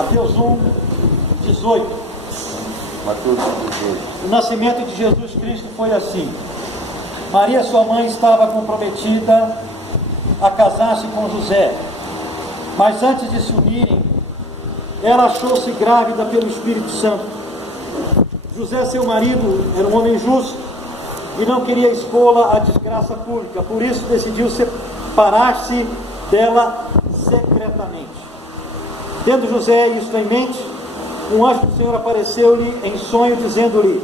Mateus 1, 18. Mateus 1:18. O nascimento de Jesus Cristo foi assim. Maria, sua mãe, estava comprometida a casar-se com José, mas antes de se unirem, ela achou-se grávida pelo Espírito Santo. José, seu marido, era um homem justo e não queria expô-la à desgraça pública, por isso decidiu separar-se dela secretamente. Tendo José isto em mente, um anjo do Senhor apareceu-lhe em sonho, dizendo-lhe: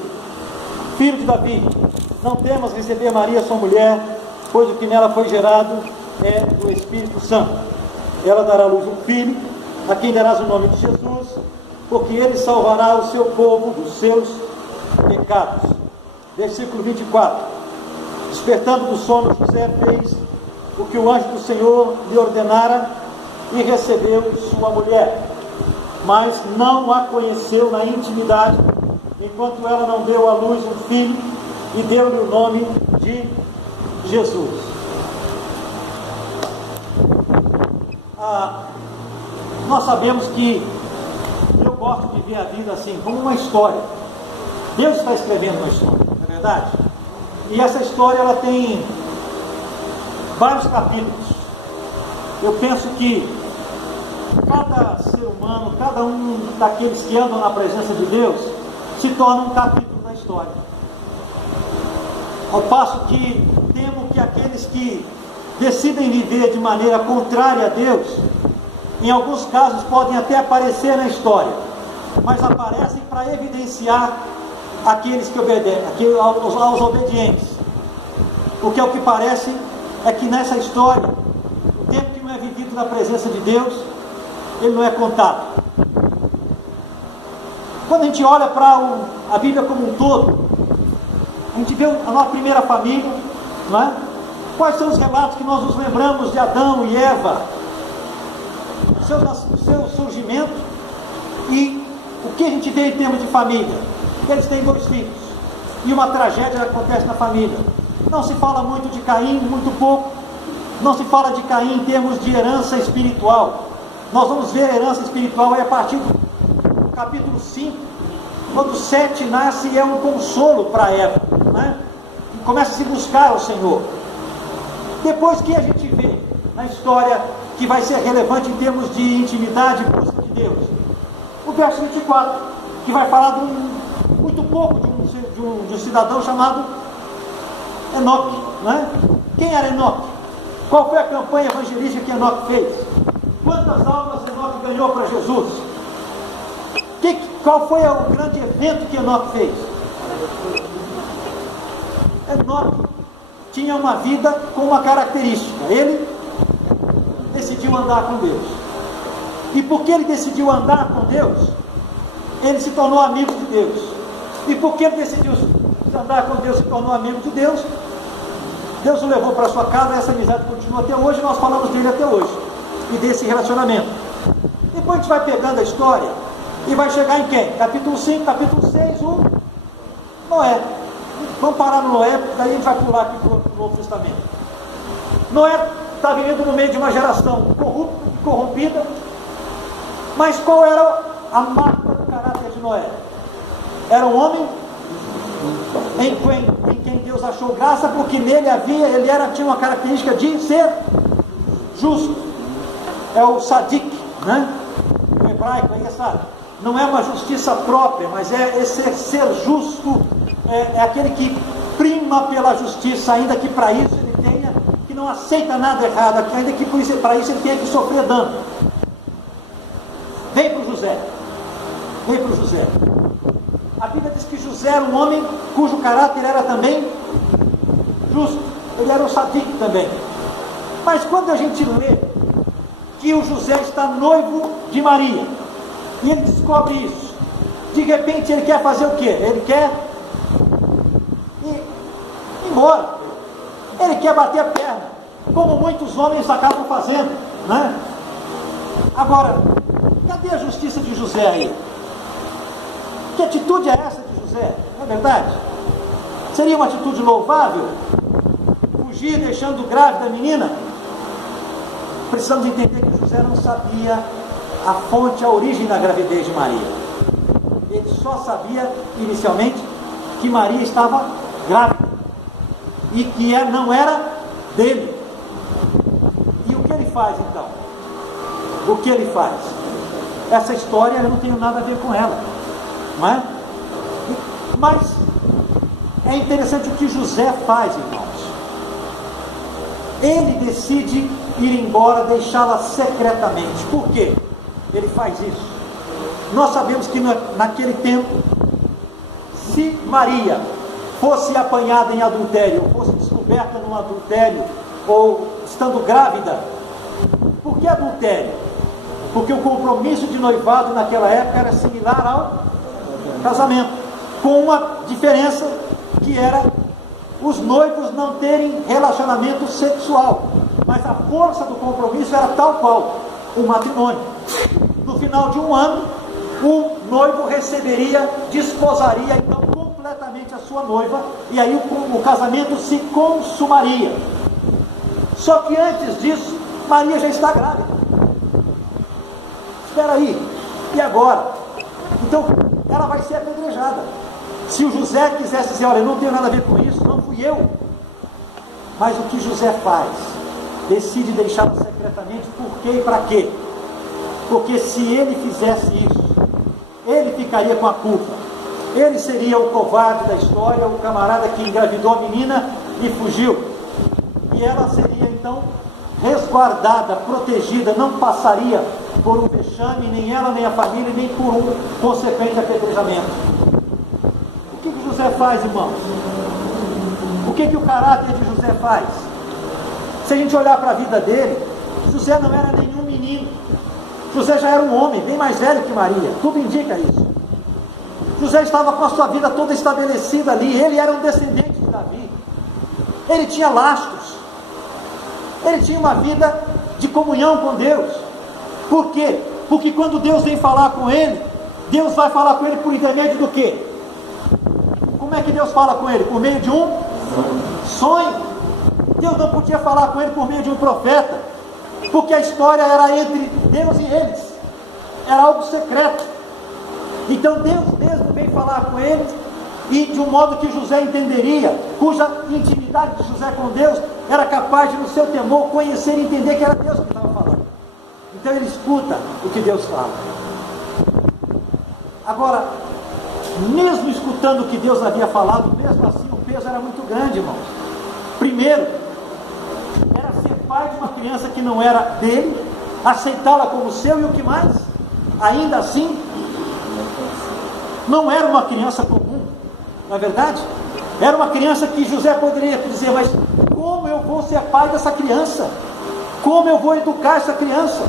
Filho de Davi, não temas receber Maria, sua mulher, pois o que nela foi gerado é do Espírito Santo. Ela dará à luz um filho, a quem darás o nome de Jesus, porque ele salvará o seu povo dos seus pecados. Versículo 24. Despertando do sono, José fez o que o anjo do Senhor lhe ordenara e recebeu sua mulher, mas não a conheceu na intimidade, enquanto ela não deu à luz um filho, e deu-lhe o nome de Jesus. Nós sabemos que eu gosto de ver a vida assim, como uma história. Deus está escrevendo uma história, não é verdade? E essa história, ela tem vários capítulos. Eu penso que cada ser humano, cada um daqueles que andam na presença de Deus, se torna um capítulo da história. Ao passo que temo que aqueles que decidem viver de maneira contrária a Deus, em alguns casos podem até aparecer na história, mas aparecem para evidenciar aqueles que obedecem, aos obedientes. Porque o que parece é que nessa história, o tempo que não é vivido na presença de Deus, ele não é contado. Quando a gente olha para a Bíblia como um todo, a gente vê a nossa primeira família, não é? Quais são os relatos que nós nos lembramos de Adão e Eva, seu surgimento, e o que a gente vê em termos de família? Eles têm 2 filhos, e uma tragédia acontece na família. Não se fala muito de Caim, muito pouco. Não se fala de Caim em termos de herança espiritual. Nós vamos ver a herança espiritual aí a partir do capítulo 5, quando Sete nasce e é um consolo para Eva, né? E começa a se buscar ao Senhor. Depois que a gente vê na história que vai ser relevante em termos de intimidade e busca de Deus, o verso 24, que vai falar muito pouco de um cidadão chamado Enoque, né? Quem era Enoque? Qual foi a campanha evangelística que Enoque fez? Quantas almas Enoque ganhou para Jesus? Qual foi o grande evento que Enoque fez? Enoque tinha uma vida com uma característica. Ele decidiu andar com Deus. E porque ele decidiu andar com Deus, ele se tornou amigo de Deus. E porque ele decidiu andar com Deus, se tornou amigo de Deus, Deus o levou para a sua casa. Essa amizade continua até hoje. Nós falamos dele até hoje e desse relacionamento. Depois a gente vai pegando a história e vai chegar em quem? Capítulo 5, capítulo 6, o Noé. Vamos parar no Noé, daí a gente vai pular aqui para o Novo Testamento. Noé está vivendo no meio de uma geração corrupta, corrompida, mas qual era a marca do caráter de Noé? Era um homem em quem Deus achou graça, porque nele tinha uma característica de ser justo. É o sadik, né? No hebraico, aí não é uma justiça própria, mas é esse ser justo, é aquele que prima pela justiça, ainda que para isso ele tenha, que não aceita nada errado, ainda que para isso ele tenha que sofrer dano. Vem para o José. A Bíblia diz que José era um homem cujo caráter era também justo. Ele era um sadik também. Mas quando a gente lê que o José está noivo de Maria, e ele descobre isso, de repente ele quer fazer o quê? Ele quer ir embora. Ele quer bater a perna, como muitos homens acabam fazendo, né? Agora, cadê a justiça de José aí? Que atitude é essa de José? Não é verdade? Seria uma atitude louvável? Fugir deixando grávida a menina? Precisamos entender que José não sabia a fonte, a origem da gravidez de Maria. Ele só sabia, inicialmente, que Maria estava grávida e que não era dele. E o que ele faz, então? O que ele faz? Essa história eu não tenho nada a ver com ela, não é? Mas é interessante o que José faz, irmãos. Ele decide ir embora, deixá-la secretamente. Por quê? Ele faz isso. Nós sabemos que naquele tempo, se Maria fosse apanhada em adultério, ou fosse descoberta num adultério, ou estando grávida, por que adultério? Porque o compromisso de noivado naquela época era similar ao casamento, com uma diferença que era os noivos não terem relacionamento sexual, mas a força do compromisso era tal qual o matrimônio. No final de um ano, o noivo receberia, desposaria então completamente a sua noiva, e aí o casamento se consumaria. Só que antes disso, Maria já está grávida. Espera aí, e agora? Então ela vai ser apedrejada. Se o José quisesse dizer, olha, eu não tenho nada a ver com isso, não fui eu. Mas o que José faz? Decide deixá-la secretamente. Por quê e para quê? Porque se ele fizesse isso, ele ficaria com a culpa. Ele seria o covarde da história, o camarada que engravidou a menina e fugiu. E ela seria então resguardada, protegida, não passaria por um vexame, nem ela, nem a família, nem por um consequente apedrejamento. O que José faz, irmãos? O que o caráter de José faz? Se a gente olhar para a vida dele, José não era nenhum menino. José já era um homem, bem mais velho que Maria. Tudo indica isso. José estava com a sua vida toda estabelecida ali. Ele era um descendente de Davi. Ele tinha lastros. Ele tinha uma vida de comunhão com Deus. Por quê? Porque quando Deus vem falar com ele, Deus vai falar com ele por intermédio do quê? Como é que Deus fala com ele? Por meio de um sonho. Deus não podia falar com ele por meio de um profeta, porque a história era entre Deus e eles. Era algo secreto. Então Deus mesmo vem falar com eles, e de um modo que José entenderia, cuja intimidade de José com Deus era capaz de, no seu temor, conhecer e entender que era Deus que estava falando. Então ele escuta o que Deus fala. Agora, mesmo escutando o que Deus havia falado, mesmo assim o peso era muito grande, irmãos. Primeiro, era ser pai de uma criança que não era dele, aceitá-la como seu, e o que mais? Ainda assim, não era uma criança comum, não é verdade? Era uma criança que José poderia dizer, mas como eu vou ser pai dessa criança? Como eu vou educar essa criança?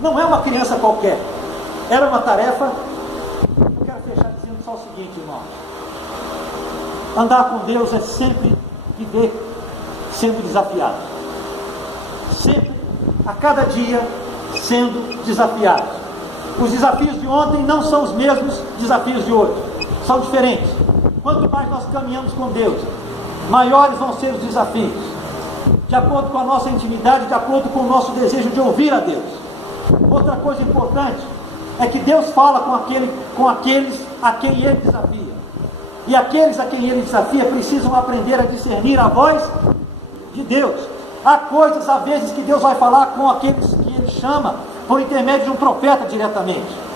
Não é uma criança qualquer. Era uma tarefa. Eu quero fechar dizendo só o seguinte, irmãos. Andar com Deus é sempre viver sendo desafiado. Sempre, a cada dia, sendo desafiado. Os desafios de ontem não são os mesmos desafios de hoje. São diferentes. Quanto mais nós caminhamos com Deus, maiores vão ser os desafios. De acordo com a nossa intimidade, de acordo com o nosso desejo de ouvir a Deus. Outra coisa importante é que Deus fala com aqueles a quem Ele desafia. E aqueles a quem Ele desafia precisam aprender a discernir a voz de Deus. Há coisas, às vezes, que Deus vai falar com aqueles que Ele chama por intermédio de um profeta diretamente.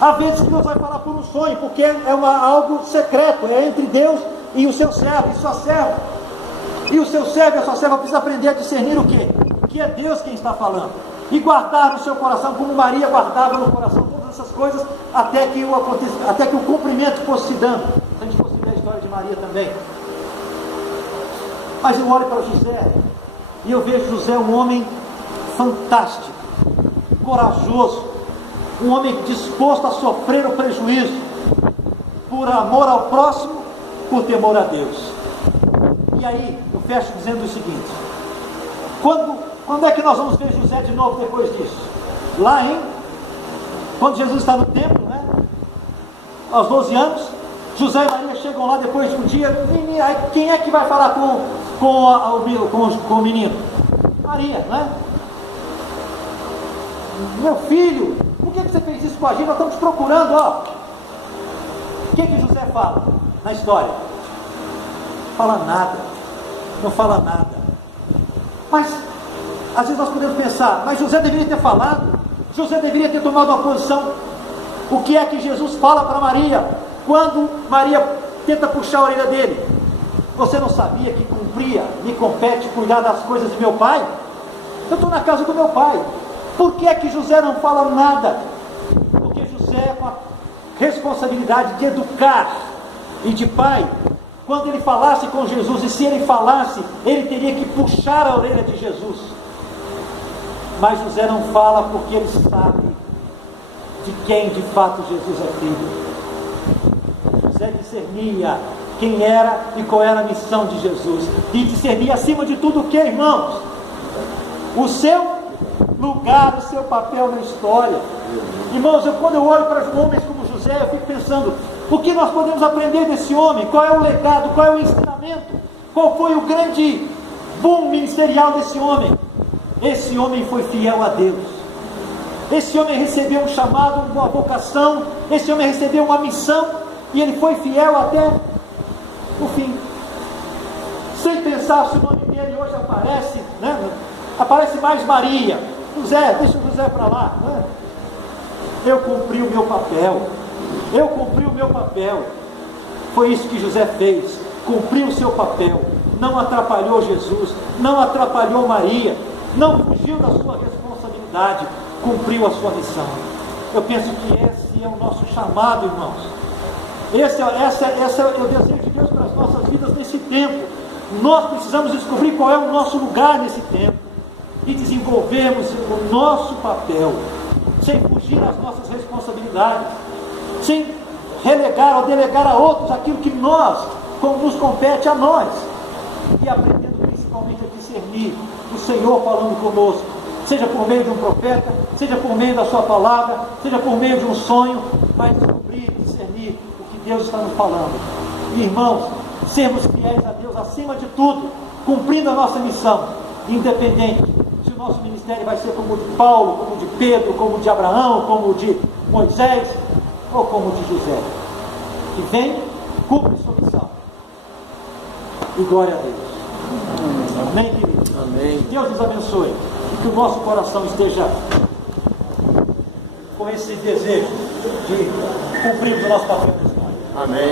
Há vezes que Deus vai falar por um sonho, porque é algo secreto, é entre Deus e o seu servo e sua serva. E o seu servo e a sua serva precisam aprender a discernir o quê? Que é Deus quem está falando. E guardar no seu coração, como Maria guardava no coração todas essas coisas, até que o cumprimento fosse se dando. Se a gente fosse ver a história de Maria também. Mas eu olho para José, e eu vejo José um homem fantástico, corajoso, um homem disposto a sofrer o prejuízo, por amor ao próximo, por temor a Deus. E aí, eu fecho dizendo o seguinte: quando é que nós vamos ver José de novo depois disso? Lá quando Jesus está no templo, né? Aos 12 anos, José e Maria chegam lá depois de um dia. Aí quem é que vai falar com o menino? Maria, né? Meu filho, Por que você fez isso com a gente? Nós estamos procurando, ó. O que José fala na história? Fala nada. Não fala nada. Mas, às vezes nós podemos pensar, mas José deveria ter falado. José deveria ter tomado uma posição. O que é que Jesus fala para Maria? Quando Maria tenta puxar a orelha dele. Você não sabia que me compete cuidar das coisas de meu pai? Eu estou na casa do meu pai. Por que é que José não fala nada? Porque José, com a responsabilidade de educar e de pai, quando ele falasse com Jesus, e se ele falasse, ele teria que puxar a orelha de Jesus. Mas José não fala porque ele sabe de quem de fato Jesus é filho. José discernia quem era e qual era a missão de Jesus, e discernia acima de tudo o que, irmãos? O seu lugar, o seu papel na história. Irmãos, quando eu olho para homens como José, eu fico pensando, o que nós podemos aprender desse homem? Qual é o legado? Qual é o ensinamento? Qual foi o grande boom ministerial desse homem? Esse homem foi fiel a Deus. Esse homem recebeu um chamado, uma vocação. Esse homem recebeu uma missão, e ele foi fiel até o fim. Sem pensar se o nome dele hoje aparece, né? Aparece mais Maria. José, deixa o José para lá, né? Eu cumpri o meu papel. Eu cumpri o meu papel. Foi isso que José fez. Cumpriu o seu papel. Não atrapalhou Jesus. Não atrapalhou Maria. Não fugiu da sua responsabilidade. Cumpriu a sua missão. Eu penso que esse é o nosso chamado, irmãos. Esse é o desejo de Deus para as nossas vidas nesse tempo. Nós precisamos descobrir qual é o nosso lugar nesse tempo e desenvolvermos o nosso papel, sem fugir das nossas responsabilidades, sem relegar ou delegar a outros aquilo que nos compete a nós, e aprendendo principalmente a discernir o Senhor falando conosco, seja por meio de um profeta, seja por meio da sua palavra, seja por meio de um sonho, mas descobrir e discernir o que Deus está nos falando. E, irmãos, sermos fiéis a Deus acima de tudo, cumprindo a nossa missão, independente se o nosso ministério vai ser como o de Paulo, como o de Pedro, como o de Abraão, como o de Moisés, ou como o de José. Que vem, cumpre sua missão. E glória a Deus. Amém, queridos? Amém. Deus nos abençoe. E que o nosso coração esteja com esse desejo de cumprir o nosso papel. Amém.